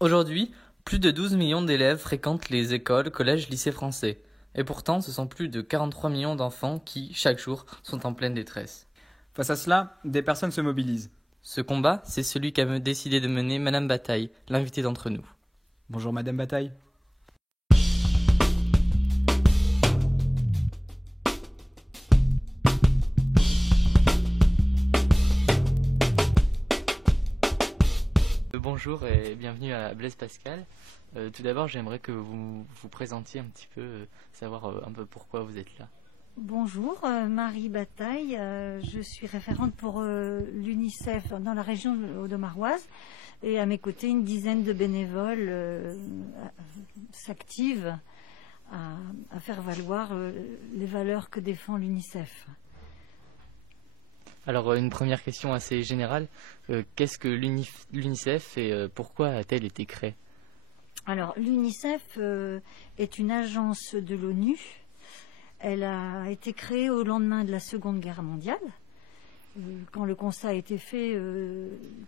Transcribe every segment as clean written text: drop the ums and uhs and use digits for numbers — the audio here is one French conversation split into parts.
Aujourd'hui, plus de 12 millions d'élèves fréquentent les écoles, collèges, lycées français. Et pourtant, ce sont plus de 43 millions d'enfants qui, chaque jour, sont en pleine détresse. Face à cela, des personnes se mobilisent. Ce combat, c'est celui qu'a décidé de mener Madame Bataille, l'invitée d'entre nous. Bonjour Madame Bataille. Bonjour et bienvenue à Blaise Pascal. Tout d'abord, j'aimerais que vous vous présentiez un petit peu, savoir un peu pourquoi vous êtes là. Bonjour, Marie Bataille. Je suis référente pour l'UNICEF dans la région audomaroise. Et à mes côtés, une dizaine de bénévoles s'activent à faire valoir les valeurs que défend l'UNICEF. Alors, une première question assez générale. Qu'est-ce que l'UNICEF et pourquoi a-t-elle été créée ? Alors, l'UNICEF est une agence de l'ONU. Elle a été créée au lendemain de la Seconde Guerre mondiale, quand le constat a été fait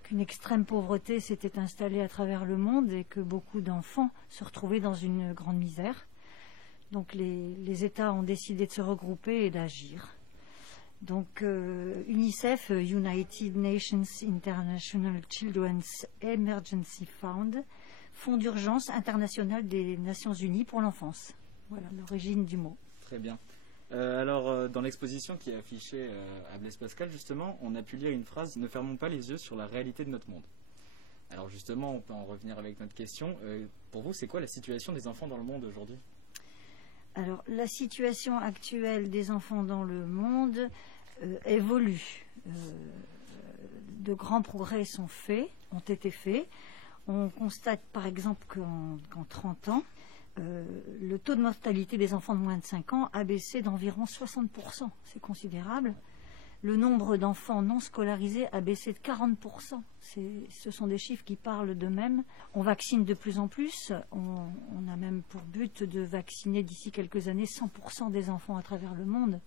qu'une extrême pauvreté s'était installée à travers le monde et que beaucoup d'enfants se retrouvaient dans une grande misère. Donc les États ont décidé de se regrouper et d'agir. Donc UNICEF, United Nations International Children's Emergency Fund, Fonds d'urgence international des Nations Unies pour l'enfance. Voilà l'origine du mot. Très bien. Alors, dans l'exposition qui est affichée à Blaise Pascal, justement, on a pu lire une phrase « Ne fermons pas les yeux sur la réalité de notre monde ». Alors justement, on peut en revenir avec notre question. Pour vous, c'est quoi la situation des enfants dans le monde aujourd'hui ? Alors, la situation actuelle des enfants dans le monde évolue. De grands progrès ont été faits. On constate par exemple qu'en 30 ans, le taux de mortalité des enfants de moins de 5 ans a baissé d'environ 60%. C'est considérable. Le nombre d'enfants non scolarisés a baissé de 40%. Ce sont des chiffres qui parlent d'eux-mêmes. On vaccine de plus en plus. On a même pour but de vacciner d'ici quelques années 100% des enfants à travers le monde,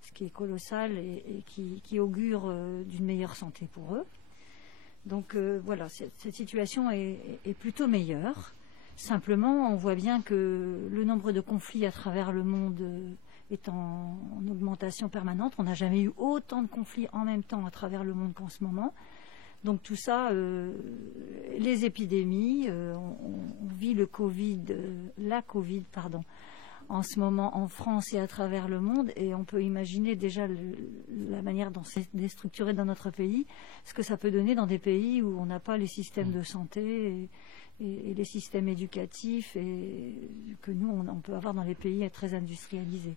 ce qui est colossal et qui augure d'une meilleure santé pour eux. Donc voilà, cette situation est plutôt meilleure. Simplement, on voit bien que le nombre de conflits à travers le monde est en augmentation permanente. On n'a jamais eu autant de conflits en même temps à travers le monde qu'en ce moment. Donc tout ça, les épidémies, on vit la Covid, en ce moment en France et à travers le monde, et on peut imaginer déjà la manière dont c'est déstructuré dans notre pays, ce que ça peut donner dans des pays où on n'a pas les systèmes de santé et les systèmes éducatifs que nous, on peut avoir dans les pays très industrialisés.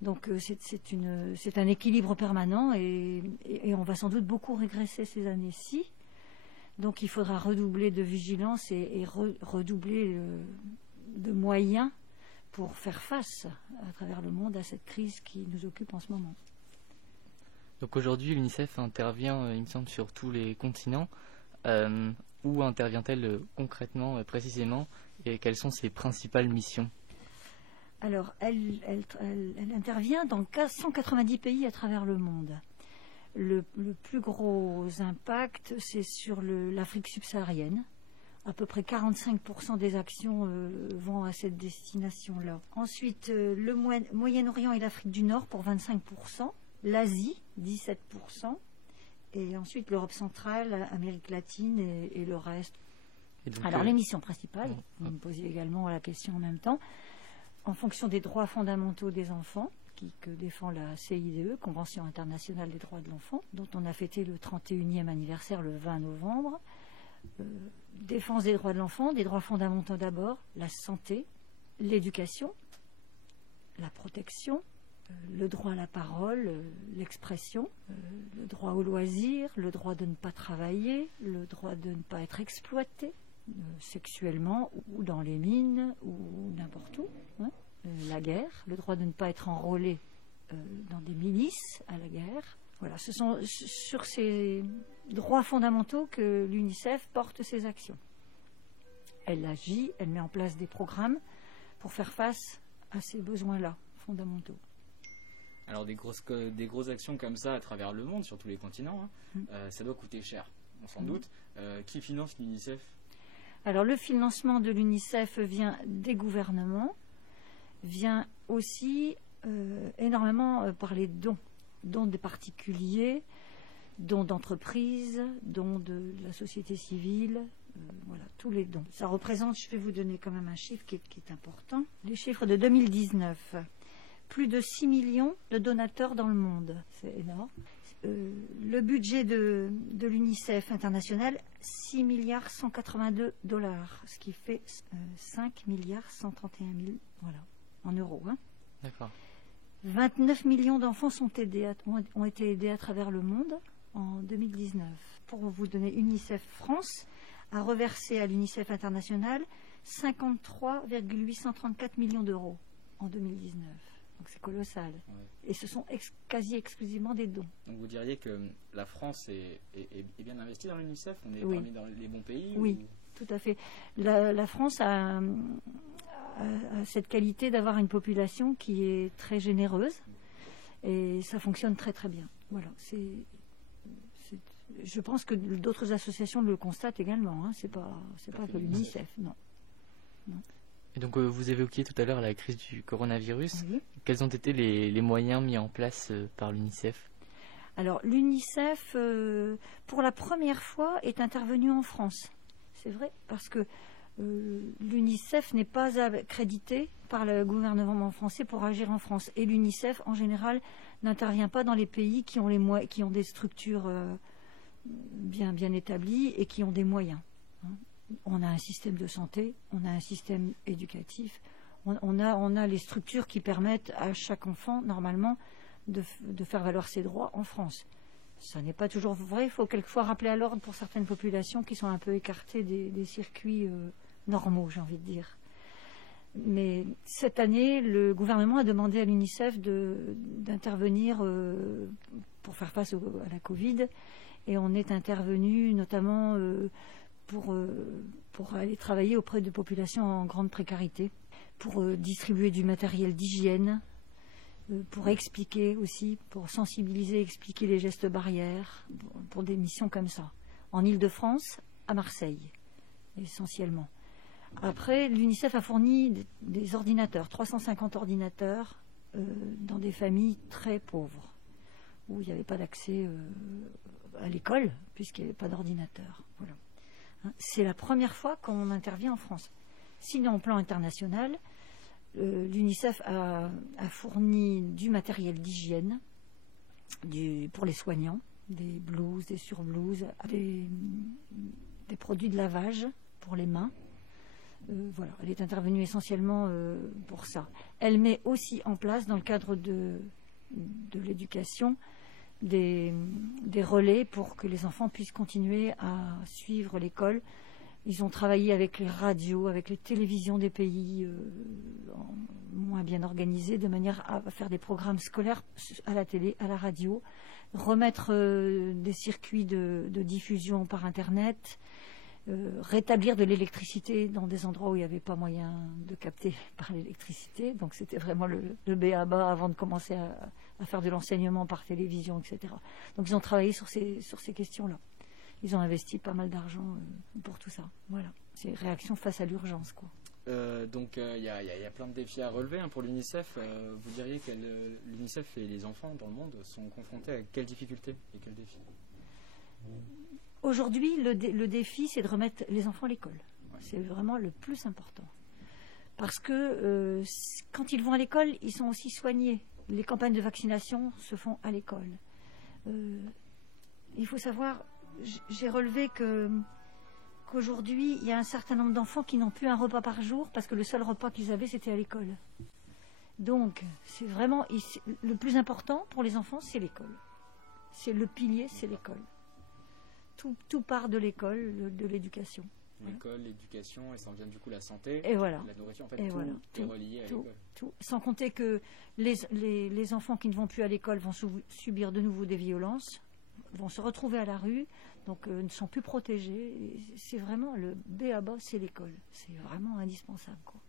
Donc c'est un équilibre permanent et on va sans doute beaucoup régresser ces années-ci. Donc il faudra redoubler de vigilance et redoubler de moyens pour faire face à travers le monde à cette crise qui nous occupe en ce moment. Donc aujourd'hui, l'UNICEF intervient, il me semble, sur tous les continents. Où intervient-elle concrètement, précisément, et quelles sont ses principales missions ? Alors, elle intervient dans 190 pays à travers le monde. Le plus gros impact, c'est sur l'Afrique subsaharienne. À peu près 45% des actions vont à cette destination-là. Ensuite, le Moyen-Orient et l'Afrique du Nord pour 25%. L'Asie, 17%. Et ensuite l'Europe centrale, Amérique latine et le reste. Alors les missions principales, vous me posiez également la question en même temps, en fonction des droits fondamentaux des enfants, que défend la CIDE, Convention internationale des droits de l'enfant, dont on a fêté le 31e anniversaire le 20 novembre. Défense des droits de l'enfant, des droits fondamentaux d'abord, la santé, l'éducation, la protection, le droit à la parole, l'expression, le droit au loisir, le droit de ne pas travailler, le droit de ne pas être exploité sexuellement ou dans les mines ou n'importe où, la guerre, le droit de ne pas être enrôlé dans des milices à la guerre. Voilà, ce sont sur ces droits fondamentaux que l'UNICEF porte ses actions. Elle agit, elle met en place des programmes pour faire face à ces besoins-là fondamentaux. Alors des grosses actions comme ça à travers le monde, sur tous les continents, ça doit coûter cher, on s'en doute. Qui finance l'UNICEF ? Alors le financement de l'UNICEF vient des gouvernements, vient aussi énormément par les dons des particuliers, dons d'entreprises, dons de la société civile, voilà, tous les dons. Ça représente, je vais vous donner quand même un chiffre qui est important, les chiffres de 2019. Plus de 6 millions de donateurs dans le monde, c'est énorme. Le budget de l'UNICEF international, 6 milliards 182 dollars, ce qui fait 5 milliards 131 000, voilà, en euros. Hein. D'accord. 29 millions d'enfants ont été aidés à travers le monde en 2019. Pour vous donner, UNICEF France a reversé à l'UNICEF international 53,834 millions d'euros en 2019. Donc c'est colossal. Ouais. Et ce sont quasi exclusivement des dons. Donc vous diriez que la France est bien investie dans l'UNICEF? On est Oui. parmi les bons pays? Oui, tout à fait. La France a cette qualité d'avoir une population qui est très généreuse et ça fonctionne très très bien. Voilà, je pense que d'autres associations le constatent également. Hein. C'est pas que l'UNICEF, non. Et donc vous évoquiez tout à l'heure la crise du coronavirus. Oui. Quels ont été les moyens mis en place par l'UNICEF? Alors l'UNICEF, pour la première fois, est intervenu en France. C'est vrai, parce que l'UNICEF n'est pas accrédité par le gouvernement français pour agir en France. Et l'UNICEF, en général, n'intervient pas dans les pays qui ont des structures bien établies et qui ont des moyens. On a un système de santé, on a un système éducatif, on a les structures qui permettent à chaque enfant, normalement, de faire valoir ses droits en France. Ça n'est pas toujours vrai, il faut quelquefois rappeler à l'ordre pour certaines populations qui sont un peu écartées des circuits normaux, j'ai envie de dire. Mais cette année, le gouvernement a demandé à l'UNICEF d'intervenir pour faire face à la Covid, et on est intervenu notamment pour aller travailler auprès de populations en grande précarité, pour distribuer du matériel d'hygiène, pour expliquer aussi, pour sensibiliser, expliquer les gestes barrières, pour des missions comme ça. En Île-de-France, à Marseille, essentiellement. Après, l'UNICEF a fourni des ordinateurs, 350 ordinateurs, dans des familles très pauvres, où il n'y avait pas d'accès à l'école, puisqu'il n'y avait pas d'ordinateur. Voilà. C'est la première fois qu'on intervient en France. Sinon, au plan international, l'UNICEF a fourni du matériel d'hygiène pour les soignants, des blouses, des surblouses, des produits de lavage pour les mains. Voilà, elle est intervenue essentiellement pour ça. Elle met aussi en place, dans le cadre de l'éducation, des relais pour que les enfants puissent continuer à suivre l'école. Ils ont travaillé avec les radios, avec les télévisions des pays moins bien organisés, de manière à faire des programmes scolaires à la télé, à la radio, remettre des circuits de diffusion par Internet, rétablir de l'électricité dans des endroits où il n'y avait pas moyen de capter par l'électricité. Donc c'était vraiment le b.a.-ba avant de commencer à faire de l'enseignement par télévision, etc. Donc ils ont travaillé sur ces questions-là. Ils ont investi pas mal d'argent pour tout ça. Voilà, c'est réaction face à l'urgence, quoi. Donc il y a plein de défis à relever pour l'UNICEF. Vous diriez que l'UNICEF et les enfants dans le monde sont confrontés à quelles difficultés et quels défis? Aujourd'hui, le défi, c'est de remettre les enfants à l'école. Ouais. C'est vraiment le plus important. Parce que quand ils vont à l'école, ils sont aussi soignés. Les campagnes de vaccination se font à l'école. Il faut savoir, j'ai relevé qu'aujourd'hui, il y a un certain nombre d'enfants qui n'ont plus un repas par jour parce que le seul repas qu'ils avaient, c'était à l'école. Donc, c'est vraiment le plus important pour les enfants, c'est l'école. C'est le pilier, c'est l'école. Tout part de l'école, de l'éducation. L'école, l'éducation, et ça en vient du coup la santé, et voilà. La nourriture, en fait, tout est relié à l'école. Sans compter que les enfants qui ne vont plus à l'école vont subir de nouveau des violences, vont se retrouver à la rue, donc ne sont plus protégés. Et c'est vraiment le b.a.-ba, c'est l'école. C'est vraiment indispensable, quoi.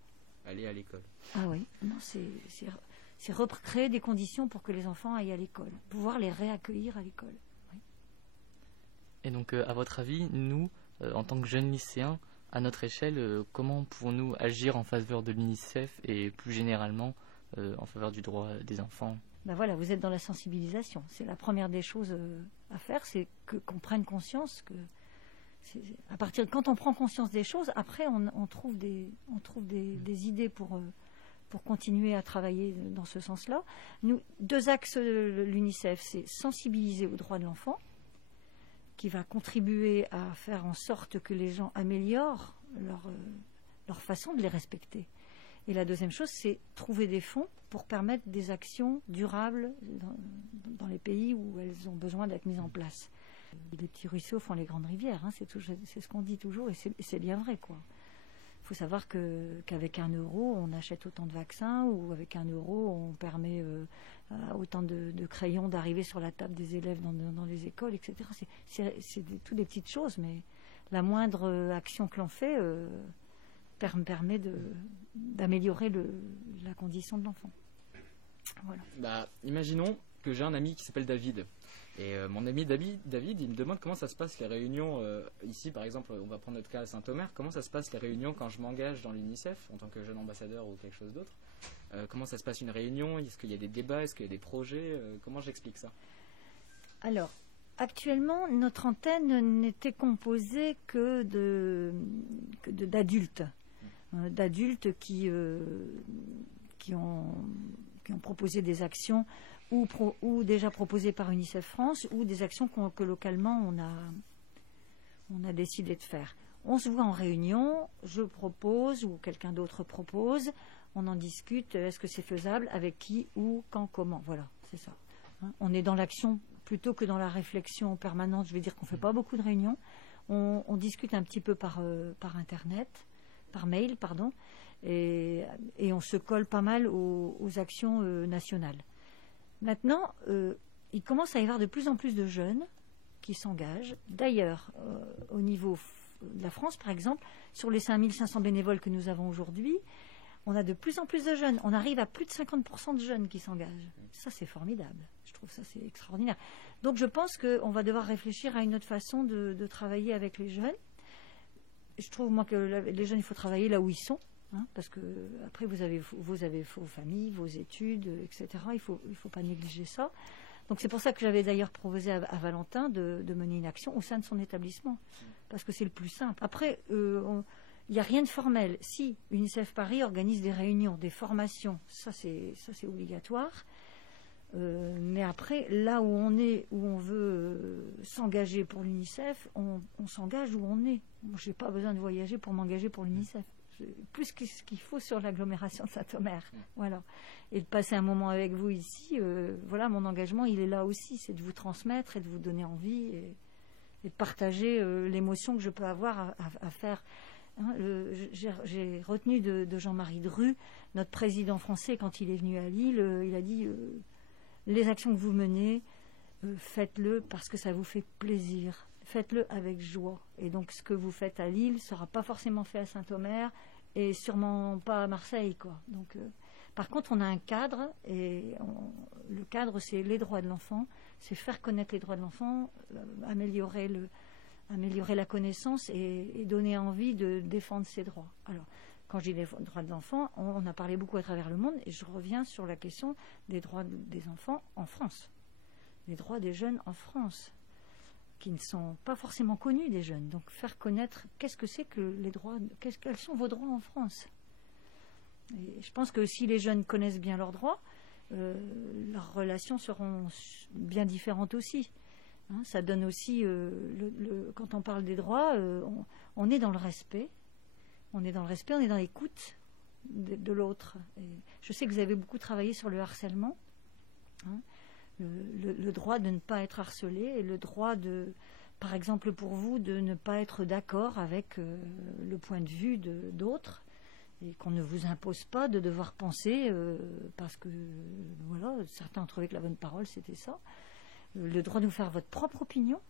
Aller à l'école. Ah oui, non, c'est recréer des conditions pour que les enfants aillent à l'école, pouvoir les réaccueillir à l'école. Oui. Et donc, à votre avis, nous, en tant que jeunes lycéens, à notre échelle, comment pouvons-nous agir en faveur de l'UNICEF et plus généralement en faveur du droit des enfants? Ben voilà, vous êtes dans la sensibilisation. C'est la première des choses à faire, c'est qu'on prenne conscience que quand on prend conscience des choses, après on trouve des idées pour continuer à travailler dans ce sens-là. Nous, 2 axes de l'UNICEF, c'est sensibiliser aux droits de l'enfant, qui va contribuer à faire en sorte que les gens améliorent leur façon de les respecter. Et la deuxième chose, c'est trouver des fonds pour permettre des actions durables dans les pays où elles ont besoin d'être mises en place. Les petits ruisseaux font les grandes rivières, hein, c'est ce qu'on dit toujours, et c'est bien vrai, quoi. Il faut savoir qu'avec 1 euro, on achète autant de vaccins, ou avec 1 euro, on permet à autant de crayons d'arriver sur la table des élèves dans les écoles, etc. C'est toutes des petites choses, mais la moindre action que l'on fait permet d'améliorer la condition de l'enfant. Voilà. Bah, imaginons que j'ai un ami qui s'appelle David. Et mon ami David, il me demande comment ça se passe les réunions. Ici, par exemple, on va prendre notre cas à Saint-Omer. Comment ça se passe les réunions quand je m'engage dans l'UNICEF en tant que jeune ambassadeur ou quelque chose d'autre? Comment ça se passe une réunion? Est-ce qu'il y a des débats? Est-ce qu'il y a des projets? Comment j'explique ça? Alors, actuellement, notre antenne n'était composée que d'adultes. D'adultes qui ont proposé des actions ou déjà proposées par UNICEF France, ou des actions que localement on a décidé de faire. On se voit en réunion, je propose ou quelqu'un d'autre propose, on en discute, est-ce que c'est faisable, avec qui, où, quand, comment, voilà, c'est ça. On est dans l'action plutôt que dans la réflexion permanente. Je vais dire qu'on ne fait pas beaucoup de réunions, on discute un petit peu par Internet, par mail, pardon, et on se colle pas mal aux actions nationales. Maintenant, il commence à y avoir de plus en plus de jeunes qui s'engagent. D'ailleurs, au niveau de la France, par exemple, sur les 5500 bénévoles que nous avons aujourd'hui, on a de plus en plus de jeunes. On arrive à plus de 50% de jeunes qui s'engagent. Ça, c'est formidable. Je trouve ça, c'est extraordinaire. Donc, je pense qu'on va devoir réfléchir à une autre façon de travailler avec les jeunes. Je trouve, moi, que les jeunes, il faut travailler là où ils sont. Parce que après vous avez vos familles, vos études, etc. Il faut pas négliger ça. Donc c'est pour ça que j'avais d'ailleurs proposé à Valentin de mener une action au sein de son établissement, parce que c'est le plus simple. Après, il n'y a rien de formel. Si UNICEF Paris organise des réunions, des formations, ça c'est obligatoire. Mais après, là où on veut s'engager pour l'UNICEF, on s'engage où on est. Moi, je n'ai pas besoin de voyager pour m'engager pour l'UNICEF. Plus que ce qu'il faut sur l'agglomération de Saint-Omer. Voilà. Et de passer un moment avec vous ici, voilà, mon engagement, il est là aussi, c'est de vous transmettre et de vous donner envie et de partager l'émotion que je peux avoir à faire. J'ai retenu de Jean-Marie Dru, notre président français, quand il est venu à Lille, il a dit les actions que vous menez, faites-le parce que ça vous fait plaisir. Faites-le avec joie. Et donc, ce que vous faites à Lille ne sera pas forcément fait à Saint-Omer et sûrement pas à Marseille, quoi. Donc, par contre, on a un cadre et le cadre, c'est les droits de l'enfant, c'est faire connaître les droits de l'enfant, améliorer la connaissance et donner envie de défendre ses droits. Alors, quand je dis les droits de l'enfant, on a parlé beaucoup à travers le monde et je reviens sur la question des droits des enfants en France, les droits des jeunes en France, qui ne sont pas forcément connus des jeunes. Donc faire connaître qu'est-ce que c'est que les droits, quels sont vos droits en France. Et je pense que si les jeunes connaissent bien leurs droits, leurs relations seront bien différentes aussi. Ça donne aussi, quand on parle des droits, on est dans le respect. On est dans le respect, on est dans l'écoute de l'autre. Et je sais que vous avez beaucoup travaillé sur le harcèlement. Le droit de ne pas être harcelé et le droit de, par exemple pour vous, de ne pas être d'accord avec le point de vue d'autres et qu'on ne vous impose pas de devoir penser parce que voilà, certains ont trouvé que la bonne parole c'était ça. Le droit de vous faire votre propre opinion,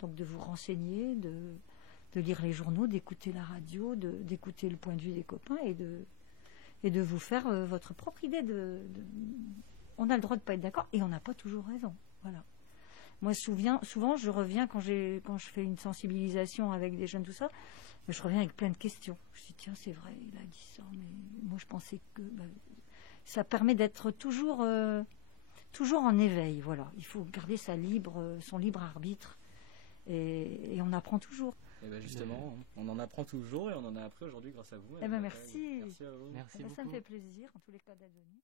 donc de vous renseigner, de lire les journaux, d'écouter la radio, d'écouter le point de vue des copains et de vous faire votre propre idée on a le droit de ne pas être d'accord et on n'a pas toujours raison. Voilà. Moi, souvent, je reviens quand je fais une sensibilisation avec des jeunes, tout ça, je reviens avec plein de questions. Je me dis, tiens, c'est vrai, il a dit ça, mais moi je pensais que... ça permet d'être toujours en éveil, voilà. Il faut garder son libre arbitre, et on apprend toujours. Et ben justement, on en apprend toujours et on en a appris aujourd'hui grâce à vous. Merci. Merci à vous. Merci beaucoup. Ça me fait plaisir, en tous les cas, d'être venu.